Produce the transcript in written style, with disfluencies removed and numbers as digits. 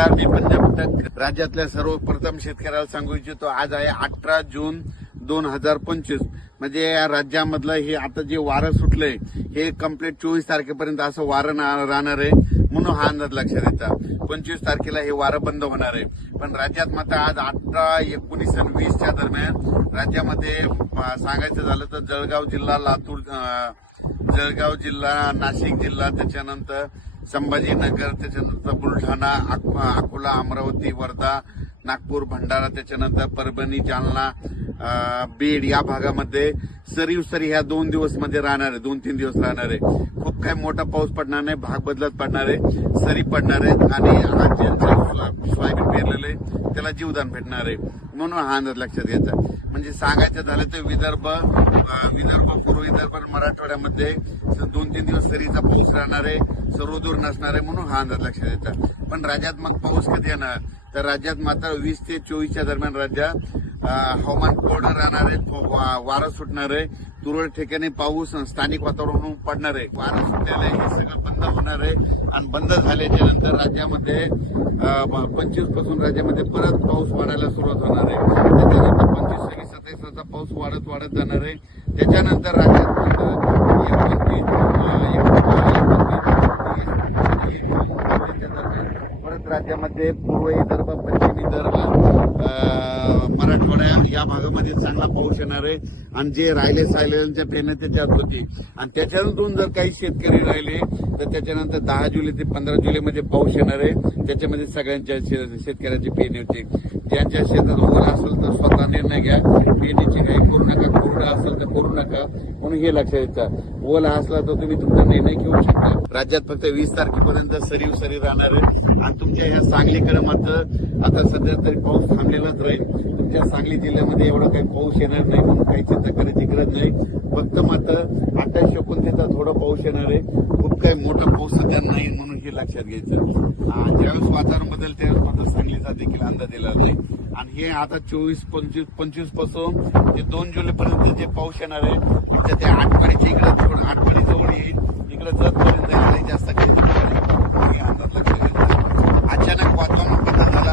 नमस्कार, मी पंजाब राज्यातल्या सर्वप्रथम शेतकऱ्याला सांगू इच्छितो, आज आहे 18 जून 2025. म्हणजे या राज्यामधलं हे आता जे वारं सुटलंय हे कम्प्लीट 24 तारखेपर्यंत असं वारं राहणार आहे, म्हणून हा अंदाज लक्षात येतात. 25 तारखेला हे वारं बंद होणार आहे. पण राज्यात मात्र आज 18, 19 आणि 20च्या दरम्यान राज्यामध्ये सांगायचं झालं तर जळगाव जिल्हा, लातूर, जळगाव जिल्हा, नाशिक जिल्हा, त्याच्यानंतर संभाजीनगर, त्याच्यानंतर बुलढाणा, अकोला, अमरावती, वर्धा, नागपूर, भंडारा, त्याच्यानंतर परभणी, जालना, बीड या भागामध्ये सरी ह्या 2 दिवस मध्ये राहणार आहे. 2-3 दिवस राहणार आहे. खूप काही मोठा पाऊस पडणार नाही, भाग बदलत पडणार आहे, सरी पडणार आहेत आणि ज्यांचं सोयाबीन पेरलेलं आहे त्याला जीवदान भेटणार आहे, म्हणून हा अंदाज लक्षात घ्यायचा. म्हणजे सांगायचं झालं तर विदर्भ, पूर्व विदर्भ, मराठवाड्यामध्ये 2-3 दिवस सरीचा पाऊस राहणार आहे, सर्वदूर नसणार आहे, म्हणून हा अंदाज लक्षात घ्यायचा. पण राज्यात मग पाऊस कधी येणार, तर राज्यात मात्र 20 ते 24च्या दरम्यान राज्यात हवामान कोरडं राहणार आहे, वारं सुटणार आहे, तुरळक ठिकाणी पाऊस स्थानिक वातावरण पडणार आहे. वारं सुटलेलं आहे, हे सगळं बंद होणार आहे आणि बंद झाल्याच्या नंतर राज्यामध्ये 25 पासून राज्यामध्ये परत पाऊस वाढायला सुरुवात होणार आहे. त्याच्यानंतर 25, 26, 27चा पाऊस वाढत जाणार आहे. त्याच्यानंतर राज्यात परत राज्यामध्ये पूर्व विदर्भ, पश्चिम विदर्भ, मराठवाड्या या भागामध्ये चांगला पाऊस येणार आहे आणि जे राहिलेल्यांच्या पेरण्या त्याच्यात होती आणि त्याच्यानंतरून जर काही शेतकरी राहिले तर त्याच्यानंतर 10 जुलै ते 15 जुलैमध्ये पाऊस येणार आहे. त्याच्यामध्ये सगळ्यांच्या शेतकऱ्याची पेरणी होती. ज्यांच्या शेतात ओला असेल तर स्वतः निर्णय घ्या, पेरणीची काही करू नका, कोरडा असेल तर करू नका, म्हणून हे लक्षात घ्यायचं. ओला असला तर तुम्ही तुमचा निर्णय घेऊ शकता. राज्यात फक्त 20 तारखेपर्यंत सरी राहणार आहे आणि तुमच्या ह्या सांगलीकडे मात्र आता सध्या तरी पाऊस थांबलेलाच राहील. तुमच्या सांगली जिल्ह्यामध्ये एवढा काही पाऊस येणार नाही, म्हणून काही चिंता करायची गरज नाही. फक्त मात्र 28, 29चा थोडा पाऊस येणार आहे, खूप काही मोठा पाऊस सध्या नाही, म्हणून हे लक्षात घ्यायचं. ज्यावेळेस वातावरण बदल त्यावेळेस मात्र सांगलीचा देखील अंदाज दिला नाही. आणि हे आता 24, 25 पासून ते 2 जुलैपर्यंत जे पाऊस येणार आहे तर त्या आटपाडीच्या इकडे, आटपाडी जवळ येईल, इकडे जतपर्यंत जास्त काही अंदाज लक्षात घ्यायचा. अचानक वातावरण बदल झाला